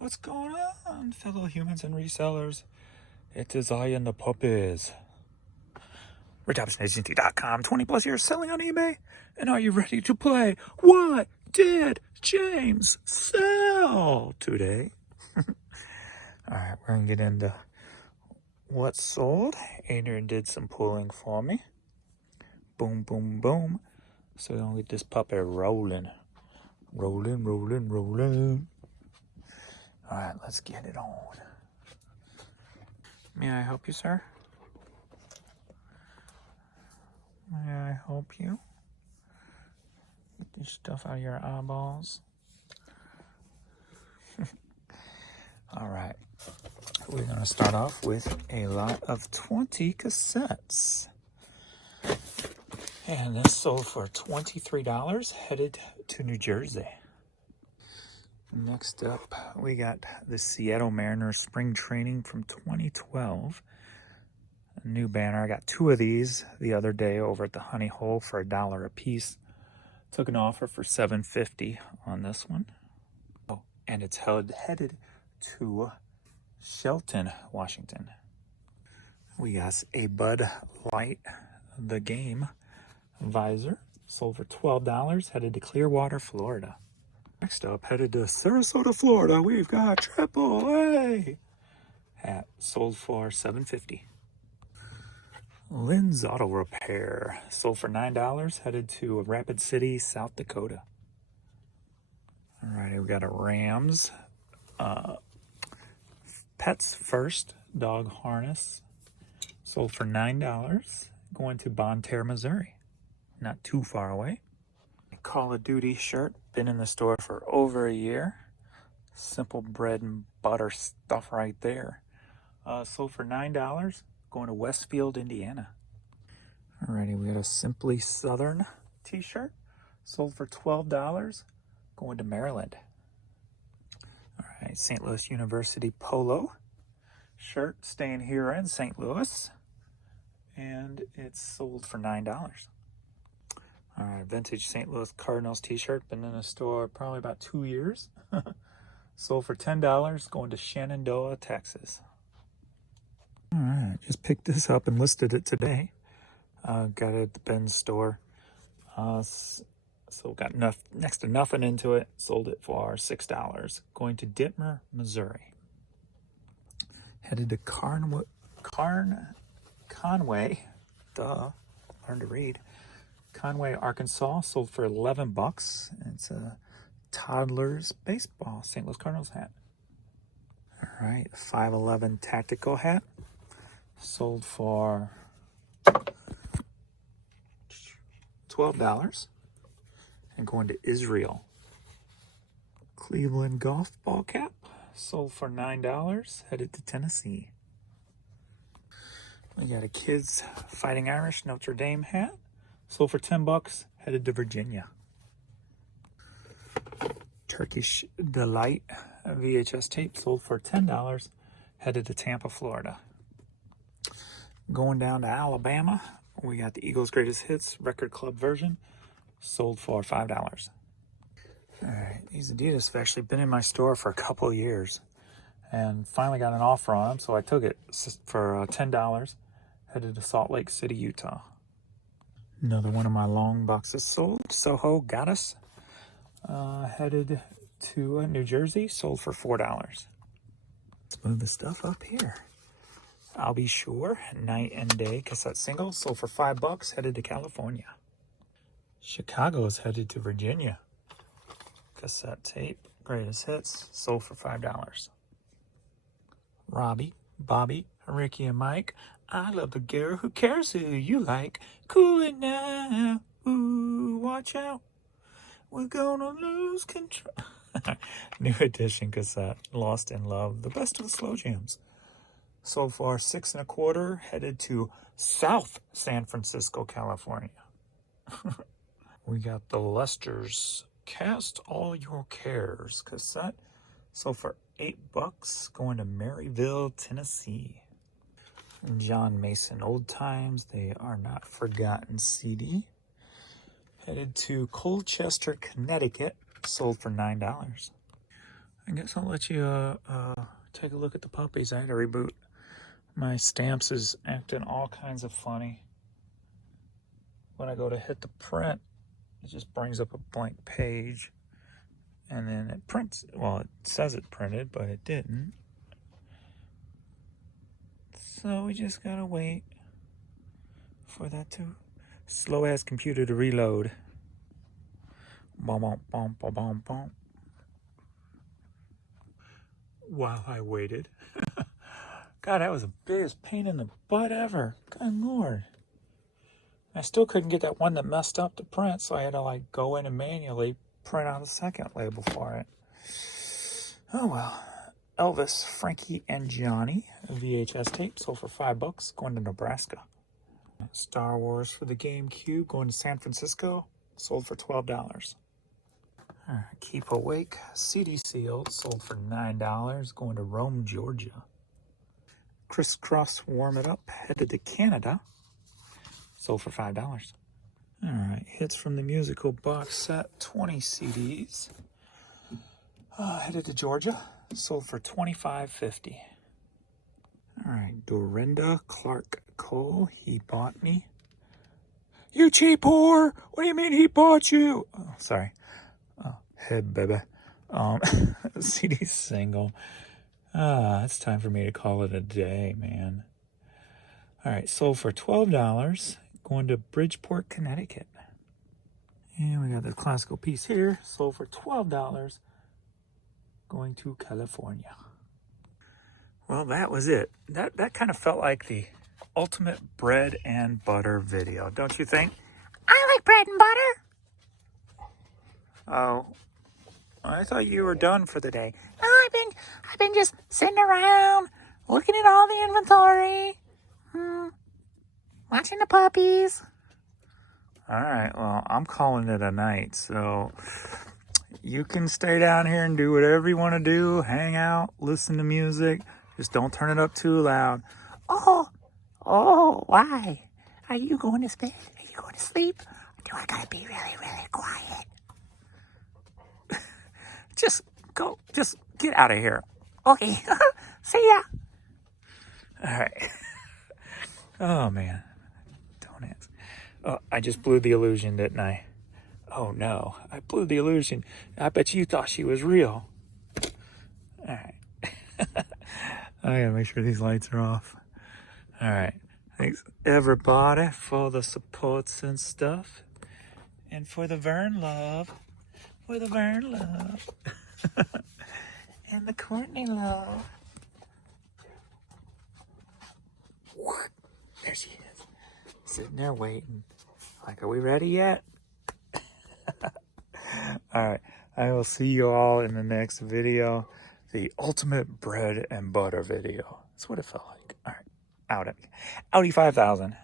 What's going on, fellow humans and resellers? It is I and the puppies. RedTopsAgency.com, 20 plus years selling on eBay. And are you ready to play What Did James Sell today? Alright, we're going to get into what sold. Adrian did some pulling for me. Boom, boom, boom. So we're going to get this puppy rolling. Rolling. Alright, let's get it on. May I help you, sir? May I help you? Get your stuff out of your eyeballs. Alright, we're going to start off with a lot of 20 cassettes. And this sold for $23, headed to New Jersey. Next up, we got the Seattle Mariners Spring Training from 2012. A new banner. I got two of these the other day over at the Honey Hole for $1 a piece. Took an offer for $7.50 on this one. Oh, and it's headed to Shelton, Washington. We got a Bud Light The Game visor. Sold for $12, headed to Clearwater, Florida. Next up, headed to Sarasota, Florida, we've got AAA hat. Sold for $7.50. Lynn's Auto Repair. Sold for $9, headed to Rapid City, South Dakota. Alrighty, we got a Rams Pets First dog harness. Sold for $9, going to Bonne Terre, Missouri. Not too far away. Call of Duty shirt, been in the store for over a year. Simple bread and butter stuff right there. Sold for $9, going to Westfield, Indiana. Alrighty, we got a Simply Southern t-shirt, sold for $12, going to Maryland. Alright, St. Louis University polo shirt, staying here in St. Louis, and it's sold for $9. Alright, vintage St. Louis Cardinals t-shirt, been in the store probably about 2 years. Sold for $10, going to Shenandoah, Texas. Alright, just picked this up and listed it today. Got it at the Ben's store. So got next to nothing into it. Sold it for $6, going to Dittmer, Missouri. Headed to Conway. Learn to read. Conway, Arkansas, sold for $11. It's a toddler's baseball St. Louis Cardinals hat. All right, 511 tactical hat, sold for $12 and going to Israel. Cleveland golf ball cap, sold for $9, headed to Tennessee. We got a Kids Fighting Irish Notre Dame hat, sold for $10, headed to Virginia. Turkish Delight VHS tape, sold for $10, headed to Tampa, Florida. Going down to Alabama, we got the Eagles Greatest Hits Record Club version, sold for $5. All right, these Adidas have actually been in my store for a couple of years, and finally got an offer on them, so I took it for $10, headed to Salt Lake City, Utah. Another one of my long boxes sold. Soho Goddess, headed to New Jersey, sold for $4. Let's move the stuff up here. I'll Be Sure Night and Day cassette single, sold for $5, headed to California. Chicago is headed to Virginia. Cassette tape, Greatest Hits, sold for $5. Robbie, Bobby, Ricky, and Mike. I love the girl who cares who you like. Cool it now. Ooh, watch out. We're gonna lose control. New edition cassette, Lost in Love, the best of the slow jams. Sold for $6.25, headed to South San Francisco, California. We got the Lester's Cast All Your Cares cassette, sold for $8, going to Maryville, Tennessee. John Mason Old Times, They Are Not Forgotten CD, headed to Colchester, Connecticut, sold for $9. I guess I'll let you take a look at the puppies. I had to reboot. My Stamps is acting all kinds of funny. When I go to hit the print, it just brings up a blank page. And then it prints. Well, it says it printed, but it didn't. So we just gotta wait for that to slow ass computer to reload. Bom, bom, bom, bom, bom, bom. While I waited. God, that was the biggest pain in the butt ever. Good Lord. I still couldn't get that one that messed up to print, so I had to like go in and manually print out a second label for it. Oh well. Elvis, Frankie, and Johnny, a VHS tape, sold for $5, going to Nebraska. Star Wars for the GameCube, going to San Francisco, sold for $12. Keep Awake, CD sealed, sold for $9, going to Rome, Georgia. Crisscross Warm It Up, headed to Canada, sold for $5. All right, hits from the musical box set, 20 CDs, headed to Georgia, sold for $25.50. All right, Dorinda Clark Cole, He Bought Me. You cheap whore! What do you mean he bought you? Oh, sorry. Oh, hey, baby. CD single. It's time for me to call it a day, man. All right, sold for $12, going to Bridgeport, Connecticut. And we got the classical piece here, sold for $12, going to California. Well, that was it. That kind of felt like the ultimate bread and butter video, don't you think? I like bread and butter. Oh, I thought you were done for the day. No, I've been just sitting around, looking at all the inventory, watching the puppies. All right, well, I'm calling it a night, so you can stay down here and do whatever you want to do, hang out, listen to music. Just don't turn it up too loud. Oh, why? Are you going to bed? Are you going to sleep? Or do I gotta be really, really quiet? Just get out of here. Okay, see ya. All right. Oh, man. Don't ask. Oh, I just blew the illusion, didn't I? Oh, no. I blew the illusion. I bet you thought she was real. All right. I gotta make sure these lights are off. All right. Thanks, everybody, for the supports and stuff. And for the Vern love. For the Vern love. And the Courtney love. There she is. Sitting there waiting. Like, are we ready yet? All right. I will see you all in the next video. The ultimate bread and butter video. That's what it felt like. All right. Audi 5000.